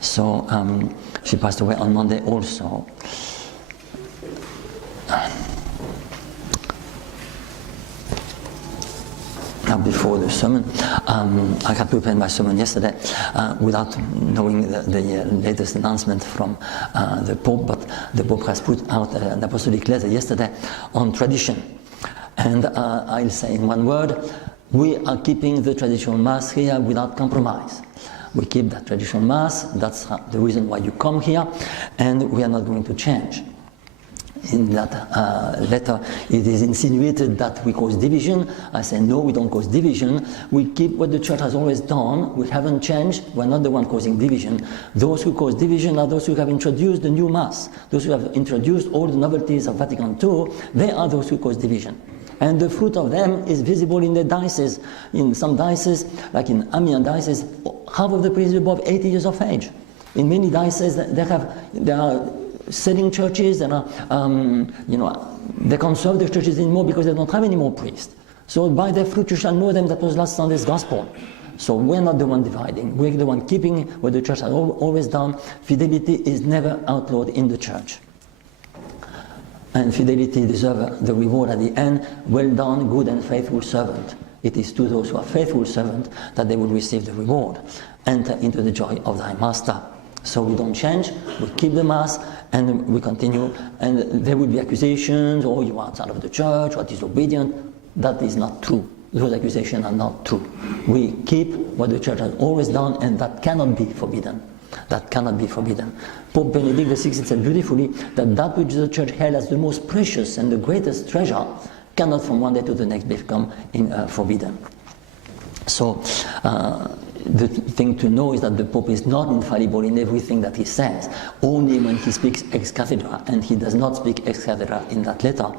So she passed away on Monday also. Now before the sermon, I had prepared my sermon yesterday without knowing the latest announcement from the Pope, but the Pope has put out an apostolic letter yesterday on tradition. And I'll say in one word, we are keeping the traditional Mass here without compromise. We keep that traditional Mass, that's the reason why you come here, and we are not going to change. In that letter, it is insinuated that we cause division. I say, no, we don't cause division. We keep what the Church has always done. We haven't changed. We're not the one causing division. Those who cause division are those who have introduced the new Mass. Those who have introduced all the novelties of Vatican II, they are those who cause division. And the fruit of them is visible in the diocese. In some dioceses, like in Amiens diocese, half of the priests are above 80 years of age. In many dioceses, there are selling churches, and they can't serve the churches anymore because they don't have any more priests. So by their fruit you shall know them. That was last Sunday's gospel. So we're not the one dividing. We're the one keeping what the Church has always done. Fidelity is never outlawed in the Church. And fidelity deserves the reward at the end. Well done, good and faithful servant. It is to those who are faithful servants that they will receive the reward. Enter into the joy of thy master. So we don't change, we keep the Mass, and we continue. And there will be accusations, oh, you are outside of the Church, what is obedient? That is not true. Those accusations are not true. We keep what the Church has always done, and that cannot be forbidden. That cannot be forbidden. Pope Benedict XVI said beautifully that which the Church held as the most precious and the greatest treasure cannot from one day to the next become forbidden. So the thing to know is that the Pope is not infallible in everything that he says, only when he speaks ex cathedra, and he does not speak ex cathedra in that letter.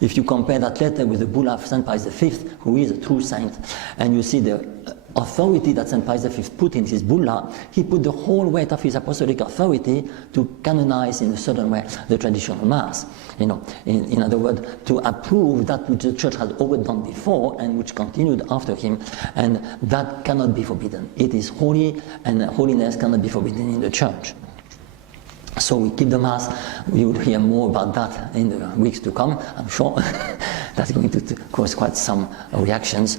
If you compare that letter with the bull of St. Pius V, who is a true saint, and you see the authority that St. Pius V put in his bulla, he put the whole weight of his apostolic authority to canonize in a certain way the traditional Mass. In other words, to approve that which the Church has always done before and which continued after him, and that cannot be forbidden. It is holy, and holiness cannot be forbidden in the Church. So we keep the Mass. We will hear more about that in the weeks to come, I'm sure. That's going to cause quite some reactions.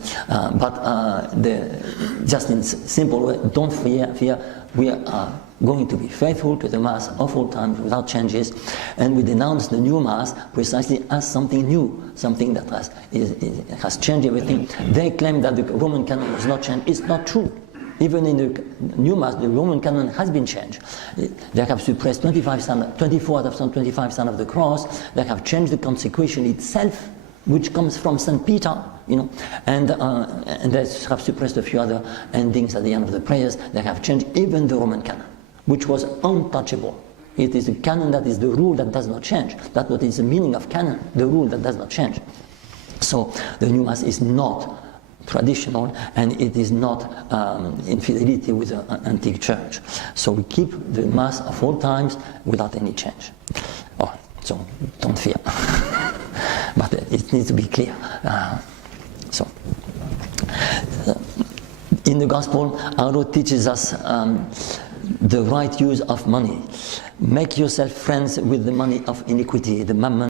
Just in simple way, don't fear. We are going to be faithful to the Mass of all times without changes, and we denounce the new Mass precisely as something new, something that has changed everything. They claim that the Roman canon was not changed. It's not true. Even in the new Mass, the Roman canon has been changed. They have suppressed 24 out of 25 signs of the cross. They have changed the consecration itself, which comes from St. Peter, and they have suppressed a few other endings at the end of the prayers. They have changed even the Roman canon, which was untouchable. It is the canon that is the rule that does not change. That's what is the meaning of canon, the rule that does not change. So the new Mass is not traditional, and it is not in fidelity with the antique Church. So we keep the Mass of all times without any change. So don't fear. But it needs to be clear. In the Gospel, our Lord teaches us the right use of money. Make yourself friends with the money of iniquity, the mammon.